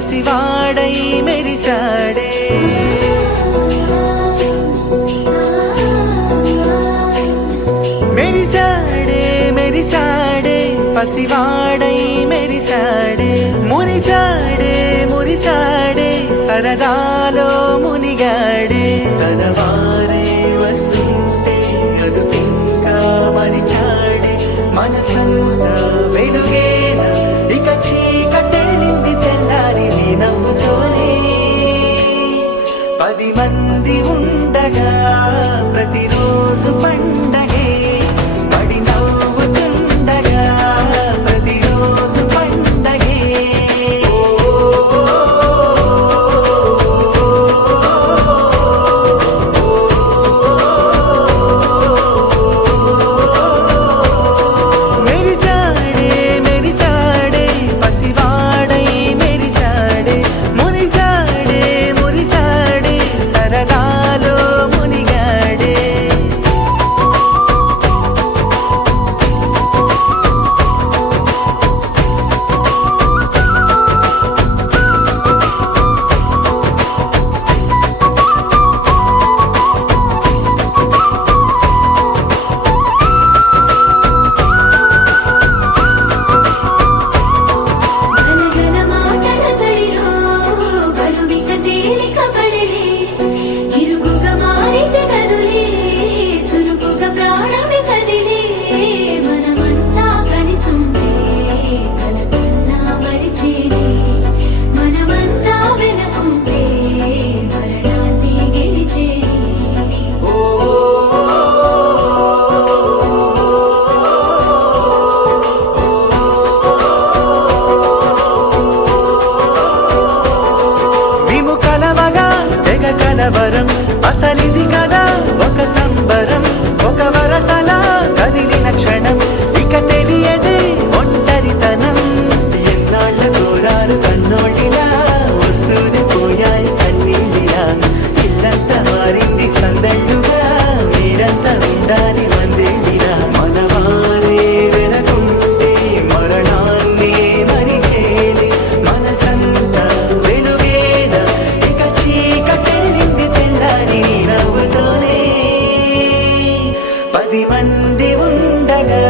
పసివాడై మెరిసాడే మెరిసాడే మెరిసాడే పసివాడై మెరిసాడే మురిసాడే మురిసాడే సరదాలో మునిగాడే తనవారే వస్తుంటే అదుపింకా మరిచాడే మనసంతా వెలుగేన ఇక చీకటెళ్ళింది తెల్లారి నీ నవ్వుతోనే 10 మంది ఉండగా ప్రతిరోజు పండగే పడి నవ్వుతుండగా ప్రతిరోజు పండగే మెరిసాడే మెరిసాడే పసివాడై మెరిసాడే మురిసాడే మురిసాడే సరదాలో మునిగాడే గలగల మాటల సడిలో బరువిక తేలిక పడిలే ఇరుగుగా మారితే కదులే చురుకుగా ప్రాణమి కదిలే మనమంతా కలిసుండే కలకన్నా మరిచేనే మనమంతా వెనకుంటే మరణాన్ని గెలిచేనే మేము కలవగా తెగ కలవరం అసలిది కదా ఒక సంబరం ఒక వరసలా కదిలిన క్షణం ఇక తెలియదే ఒంటరితనం ఎన్నాళ్ళ కోరారు కన్నోళ్ళిలా వస్తూనే పోయాయి కన్నీళ్ళిలా ఇల్లంతా మారింది సందళ్ళుగా మీరంతా ఉండాలి వందేళ్ళిలా మనవారే వెనకుంటే మరణాన్ని మరిచేలి మనసంతా వెలుగేన ఇక చీకటెళ్ళింది తెల్లారి నీ నవ్వుతోనే 10 మంది ఉండగా